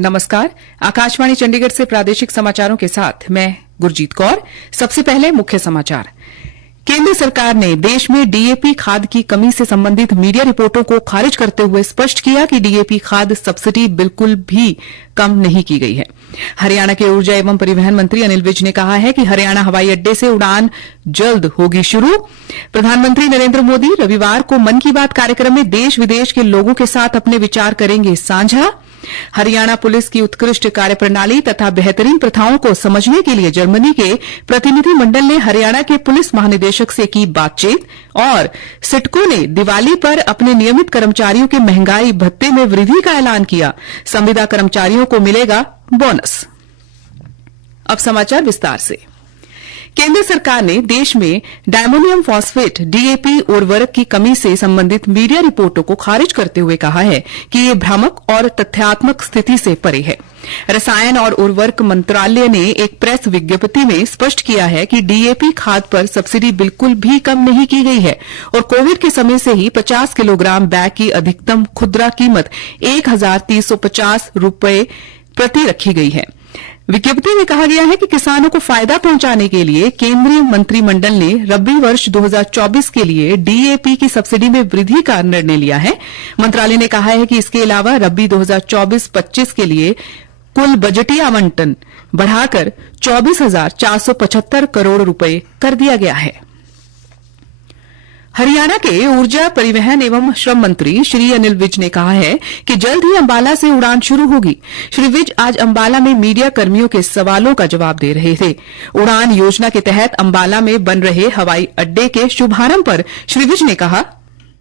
नमस्कार। आकाशवाणी चंडीगढ़ से प्रादेशिक समाचारों के साथ मैं गुरजीत कौर। सबसे पहले मुख्य समाचार। केंद्र सरकार ने देश में डीएपी खाद की कमी से संबंधित मीडिया रिपोर्टों को खारिज करते हुए स्पष्ट किया कि डीएपी खाद सब्सिडी बिल्कुल भी कम नहीं की गई है। हरियाणा के ऊर्जा एवं परिवहन मंत्री अनिल विज ने कहा है कि हरियाणा हवाई अड्डे से उड़ान जल्द होगी शुरू। प्रधानमंत्री नरेंद्र मोदी रविवार को मन की बात कार्यक्रम में देश विदेश के लोगों के साथ अपने विचार करेंगे साझा। हरियाणा पुलिस की उत्कृष्ट कार्यप्रणाली तथा बेहतरीन प्रथाओं को समझने के लिए जर्मनी के प्रतिनिधिमंडल ने हरियाणा के पुलिस महानिदेशक से की बातचीत। और सिडको ने दिवाली पर अपने नियमित कर्मचारियों के महंगाई भत्ते में वृद्धि का ऐलान किया। संविदा कर्मचारियों को मिलेगा बोनस। अब समाचार विस्तार से। केंद्र सरकार ने देश में डायमोनियम फॉस्फेट डीएपी उर्वरक की कमी से संबंधित मीडिया रिपोर्टों को खारिज करते हुए कहा है कि ये भ्रामक और तथ्यात्मक स्थिति से परे है। रसायन और उर्वरक मंत्रालय ने एक प्रेस विज्ञप्ति में स्पष्ट किया है कि डीएपी खाद पर सब्सिडी बिल्कुल भी कम नहीं की गई है और कोविड के समय से ही 50 किलोग्राम बैग की अधिकतम खुदरा कीमत 1,350 रुपये प्रति रखी गई है। विज्ञप्ति में कहा गया है कि किसानों को फायदा पहुंचाने के लिए केंद्रीय मंत्रिमंडल ने रबी वर्ष 2024 के लिए डीएपी की सब्सिडी में वृद्धि का निर्णय लिया है। मंत्रालय ने कहा है कि इसके अलावा रबी 2024-25 के लिए कुल बजटीय आवंटन बढ़ाकर 24,475 करोड़ रुपये कर दिया गया है। हरियाणा के ऊर्जा परिवहन एवं श्रम मंत्री श्री अनिल विज ने कहा है कि जल्द ही अंबाला से उड़ान शुरू होगी। श्री विज आज अंबाला में मीडिया कर्मियों के सवालों का जवाब दे रहे थे। उड़ान योजना के तहत अंबाला में बन रहे हवाई अड्डे के शुभारंभ पर श्री विज ने कहा,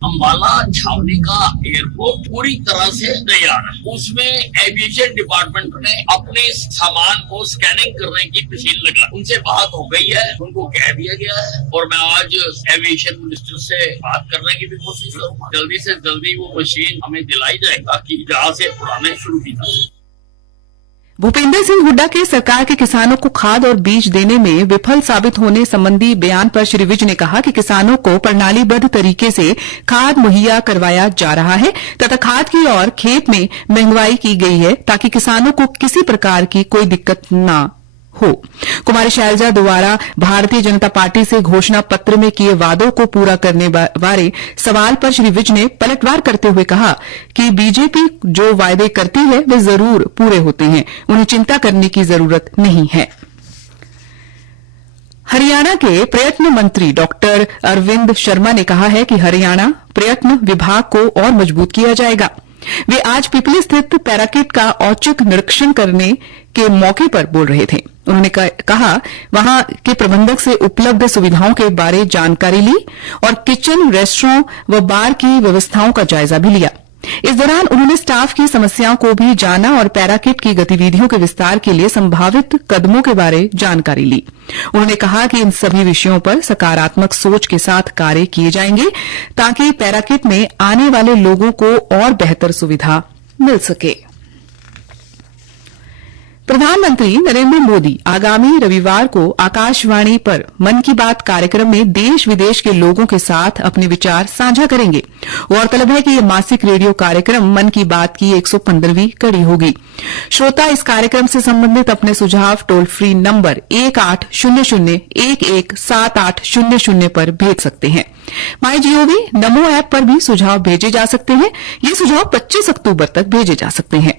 अंबाला छावनी का एयरपोर्ट पूरी तरह से तैयार है। उसमें एविएशन डिपार्टमेंट ने अपने सामान को स्कैनिंग करने की मशीन लगा, उनसे बात हो गई है, उनको कह दिया गया है और मैं आज एविएशन मिनिस्टर से बात करने की भी कोशिश करूंगा। जल्दी से जल्दी वो मशीन हमें दिलाई जाए ताकि जहां से उड़ानें शुरू की जाए। भूपेंद्र सिंह हुड्डा के सरकार के किसानों को खाद और बीज देने में विफल साबित होने संबंधी बयान पर श्री विज ने कहा कि किसानों को प्रणालीबद्ध तरीके से खाद मुहैया करवाया जा रहा है तथा खाद की और खेत में महंगाई की गई है ताकि किसानों को किसी प्रकार की कोई दिक्कत न हो। कुमारी शैलजा द्वारा भारतीय जनता पार्टी से घोषणा पत्र में किए वादों को पूरा करने बारे सवाल पर श्री विज ने पलटवार करते हुए कहा कि बीजेपी जो वायदे करती है वे जरूर पूरे होते हैं, उन्हें चिंता करने की जरूरत नहीं है। हरियाणा के पर्यटन मंत्री डॉक्टर अरविंद शर्मा ने कहा है कि हरियाणा पर्यटन विभाग को और मजबूत किया जाएगा। वे आज पिपली स्थित पैराकिट का औचक निरीक्षण करने के मौके पर बोल रहे थे। उन्होंने कहा वहां के प्रबंधक से उपलब्ध सुविधाओं के बारे जानकारी ली और किचन, रेस्टोरेंट व बार की व्यवस्थाओं का जायजा भी लिया। इस दौरान उन्होंने स्टाफ की समस्याओं को भी जाना और पैराकिट की गतिविधियों के विस्तार के लिए संभावित कदमों के बारे जानकारी ली। उन्होंने कहा कि इन सभी विषयों पर सकारात्मक सोच के साथ कार्य किए जाएंगे ताकि पैराकिट में आने वाले लोगों को और बेहतर सुविधा मिल सके। प्रधानमंत्री नरेंद्र मोदी आगामी रविवार को आकाशवाणी पर मन की बात कार्यक्रम में देश विदेश के लोगों के साथ अपने विचार साझा करेंगे। गौरतलब है कि यह मासिक रेडियो कार्यक्रम मन की बात की 115वीं कड़ी होगी। श्रोता इस कार्यक्रम से संबंधित अपने सुझाव टोल फ्री नंबर 1800-117800 पर भेज सकते हैं। माई जीओवी नमो ऐप पर भी सुझाव भेजे जा सकते हैं। ये सुझाव 25 अक्टूबर तक भेजे जा सकते हैं।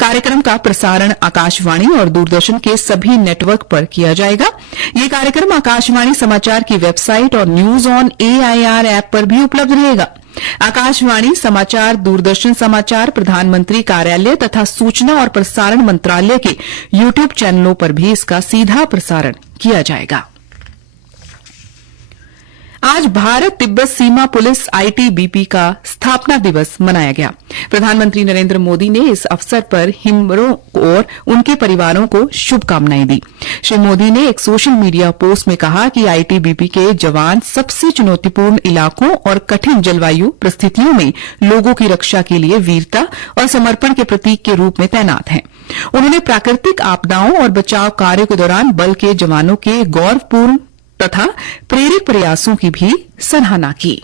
कार्यक्रम का प्रसारण आकाशवाणी और दूरदर्शन के सभी नेटवर्क पर किया जाएगा। ये कार्यक्रम आकाशवाणी समाचार की वेबसाइट और न्यूज ऑन एआईआर ऐप पर भी उपलब्ध रहेगा। आकाशवाणी समाचार, दूरदर्शन समाचार, प्रधानमंत्री कार्यालय तथा सूचना और प्रसारण मंत्रालय के यूट्यूब चैनलों पर भी इसका सीधा प्रसारण किया जाएगा। आज भारत तिब्बत सीमा पुलिस आईटीबीपी का स्थापना दिवस मनाया गया। प्रधानमंत्री नरेंद्र मोदी ने इस अवसर पर हिमरों और उनके परिवारों को शुभकामनाएं दी। श्री मोदी ने एक सोशल मीडिया पोस्ट में कहा कि आईटीबीपी के जवान सबसे चुनौतीपूर्ण इलाकों और कठिन जलवायु परिस्थितियों में लोगों की रक्षा के लिए वीरता और समर्पण के प्रतीक के रूप में तैनात हैं। उन्होंने प्राकृतिक आपदाओं और बचाव कार्यों के दौरान बल के जवानों के गौरवपूर्ण तथा प्रेरक प्रयासों की भी सराहना की।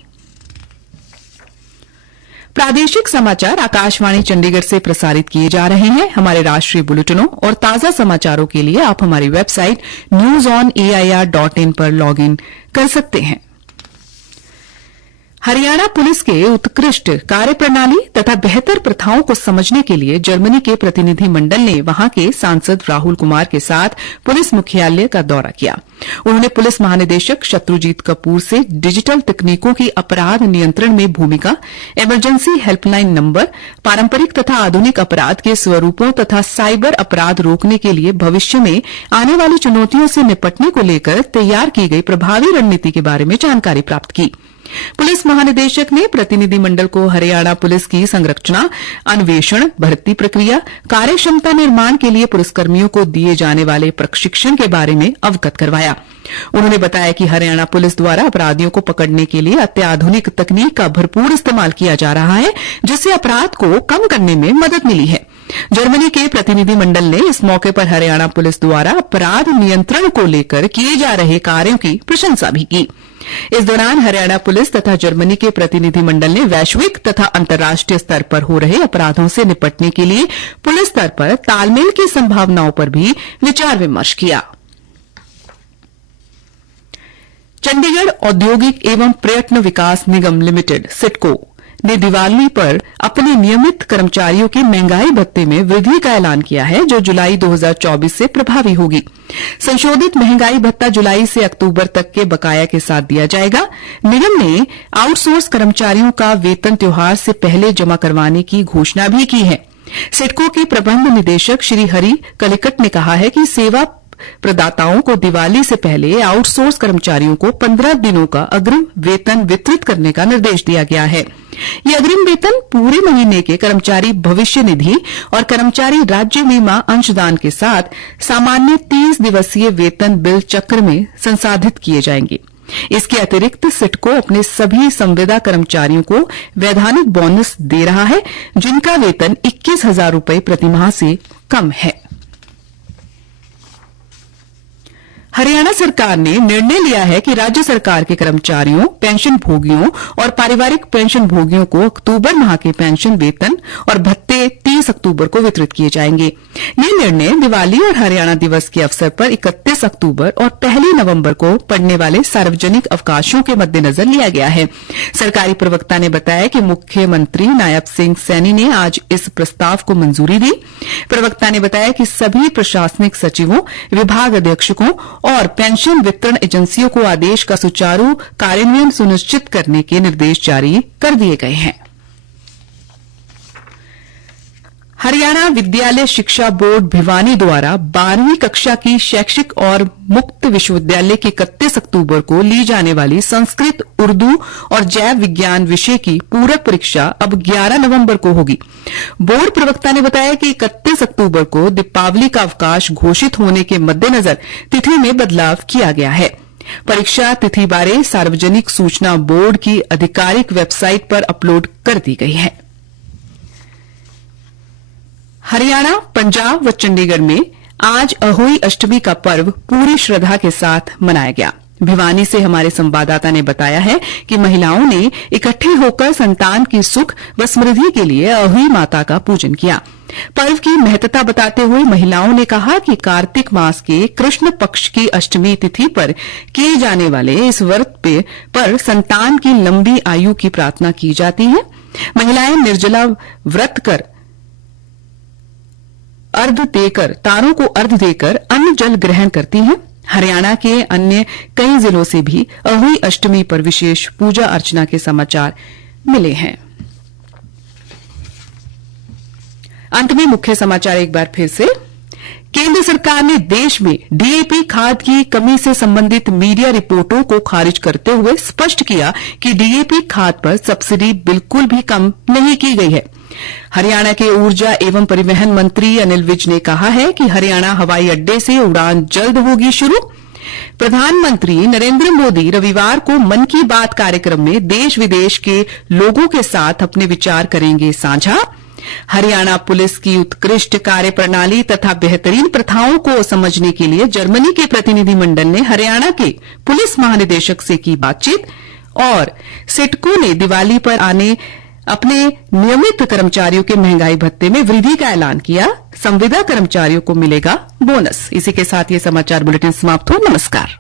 प्रादेशिक समाचार आकाशवाणी चंडीगढ़ से प्रसारित किए जा रहे हैं। हमारे राष्ट्रीय बुलेटिनों और ताजा समाचारों के लिए आप हमारी वेबसाइट newsonair.in पर लॉग इन कर सकते हैं। हरियाणा पुलिस के उत्कृष्ट कार्यप्रणाली तथा बेहतर प्रथाओं को समझने के लिए जर्मनी के प्रतिनिधि मंडल ने वहां के सांसद राहुल कुमार के साथ पुलिस मुख्यालय का दौरा किया। उन्होंने पुलिस महानिदेशक शत्रुजीत कपूर से डिजिटल तकनीकों की अपराध नियंत्रण में भूमिका, इमरजेंसी हेल्पलाइन नंबर, पारंपरिक तथा आधुनिक अपराध के स्वरूपों तथा साइबर अपराध रोकने के लिए भविष्य में आने वाली चुनौतियों से निपटने को लेकर तैयार की गई प्रभावी रणनीति के बारे में जानकारी प्राप्त की। पुलिस महानिदेशक ने प्रतिनिधि मंडल को हरियाणा पुलिस की संरचना, अन्वेषण, भर्ती प्रक्रिया, कार्यक्षमता निर्माण के लिए पुलिसकर्मियों को दिए जाने वाले प्रशिक्षण के बारे में अवगत करवाया। उन्होंने बताया कि हरियाणा पुलिस द्वारा अपराधियों को पकड़ने के लिए अत्याधुनिक तकनीक का भरपूर इस्तेमाल किया जा रहा है, जिससे अपराध को कम करने में मदद मिली है। जर्मनी के प्रतिनिधि मंडल ने इस मौके पर हरियाणा पुलिस द्वारा अपराध नियंत्रण को लेकर किए जा रहे कार्यों की प्रशंसा भी की। इस दौरान हरियाणा पुलिस तथा जर्मनी के प्रतिनिधि मंडल ने वैश्विक तथा अंतर्राष्ट्रीय स्तर पर हो रहे अपराधों से निपटने के लिए पुलिस स्तर पर तालमेल की संभावनाओं पर भी विचार विमर्श किया। चंडीगढ़ औद्योगिक एवं पर्यटन विकास निगम लिमिटेड सिडको ने दिवाली पर अपने नियमित कर्मचारियों के महंगाई भत्ते में वृद्धि का ऐलान किया है, जो जुलाई 2024 से प्रभावी होगी। संशोधित महंगाई भत्ता जुलाई से अक्टूबर तक के बकाया के साथ दिया जाएगा। निगम ने आउटसोर्स कर्मचारियों का वेतन त्योहार से पहले जमा करवाने की घोषणा भी की है। सिडको के प्रबंध निदेशक श्री हरि कलिकट ने कहा है कि सेवा प्रदाताओं को दिवाली से पहले आउटसोर्स कर्मचारियों को 15 दिनों का अग्रिम वेतन वितरित करने का निर्देश दिया गया है। ये अग्रिम वेतन पूरे महीने के कर्मचारी भविष्य निधि और कर्मचारी राज्य बीमा अंशदान के साथ सामान्य 30 दिवसीय वेतन बिल चक्र में संसाधित किए जाएंगे। इसके अतिरिक्त सिडको अपने सभी संविदा कर्मचारियों को वैधानिक बोनस दे रहा है, जिनका वेतन 21,000 रुपए प्रतिमाह से कम है। हरियाणा सरकार ने निर्णय लिया है कि राज्य सरकार के कर्मचारियों, पेंशन भोगियों और पारिवारिक पेंशन भोगियों को अक्टूबर माह के पेंशन वेतन और भत्ते 30 अक्टूबर को वितरित किए जाएंगे। ये निर्णय दिवाली और हरियाणा दिवस के अवसर पर 31 अक्टूबर और 1 नवंबर को पड़ने वाले सार्वजनिक अवकाशों के मद्देनजर लिया गया है। सरकारी प्रवक्ता ने बताया कि मुख्यमंत्री नायब सिंह सैनी ने आज इस प्रस्ताव को मंजूरी दी। प्रवक्ता ने बताया कि सभी प्रशासनिक सचिवों, विभाग अधीक्षकों और पेंशन वितरण एजेंसियों को आदेश का सुचारू कार्यान्वयन सुनिश्चित करने के निर्देश जारी कर दिए गए हैं। हरियाणा विद्यालय शिक्षा बोर्ड भिवानी द्वारा 12वीं कक्षा की शैक्षिक और मुक्त विश्वविद्यालय की 31 अक्टूबर को ली जाने वाली संस्कृत, उर्दू और जैव विज्ञान विषय की पूरक परीक्षा अब 11 नवंबर को होगी। बोर्ड प्रवक्ता ने बताया कि 31 अक्टूबर को दीपावली का अवकाश घोषित होने के मद्देनजर तिथि में बदलाव किया गया है। परीक्षा तिथि बारे सार्वजनिक सूचना बोर्ड की आधिकारिक वेबसाइट पर अपलोड कर दी गई है। हरियाणा, पंजाब व चंडीगढ़ में आज अहोई अष्टमी का पर्व पूरी श्रद्धा के साथ मनाया गया। भिवानी से हमारे संवाददाता ने बताया है कि महिलाओं ने इकट्ठे होकर संतान की सुख व समृद्धि के लिए अहोई माता का पूजन किया। पर्व की महत्ता बताते हुए महिलाओं ने कहा कि कार्तिक मास के कृष्ण पक्ष की अष्टमी तिथि पर किए जाने वाले इस व्रत पर संतान की लंबी आयु की प्रार्थना की जाती है। महिलाएं निर्जला व्रत कर तारों को अर्घ देकर अन्न जल ग्रहण करती हैं। हरियाणा के अन्य कई जिलों से भी अहोई अष्टमी पर विशेष पूजा अर्चना के समाचार मिले हैं। अंत में मुख्य समाचार एक बार फिर से। केंद्र सरकार ने देश में डीएपी खाद की कमी से संबंधित मीडिया रिपोर्टों को खारिज करते हुए स्पष्ट किया कि डीएपी खाद पर सब्सिडी बिल्कुल भी कम नहीं की गई है। हरियाणा के ऊर्जा एवं परिवहन मंत्री अनिल विज ने कहा है कि हरियाणा हवाई अड्डे से उड़ान जल्द होगी शुरू। प्रधानमंत्री नरेंद्र मोदी रविवार को मन की बात कार्यक्रम में देश विदेश के लोगों के साथ अपने विचार करेंगे साझा। हरियाणा पुलिस की उत्कृष्ट कार्यप्रणाली तथा बेहतरीन प्रथाओं को समझने के लिए जर्मनी के प्रतिनिधि मंडल ने हरियाणा के पुलिस महानिदेशक से की बातचीत। और सिडको ने दिवाली पर अपने नियमित कर्मचारियों के महंगाई भत्ते में वृद्धि का ऐलान किया। संविदा कर्मचारियों को मिलेगा बोनस। इसी के साथ ये समाचार बुलेटिन समाप्त हुआ। नमस्कार।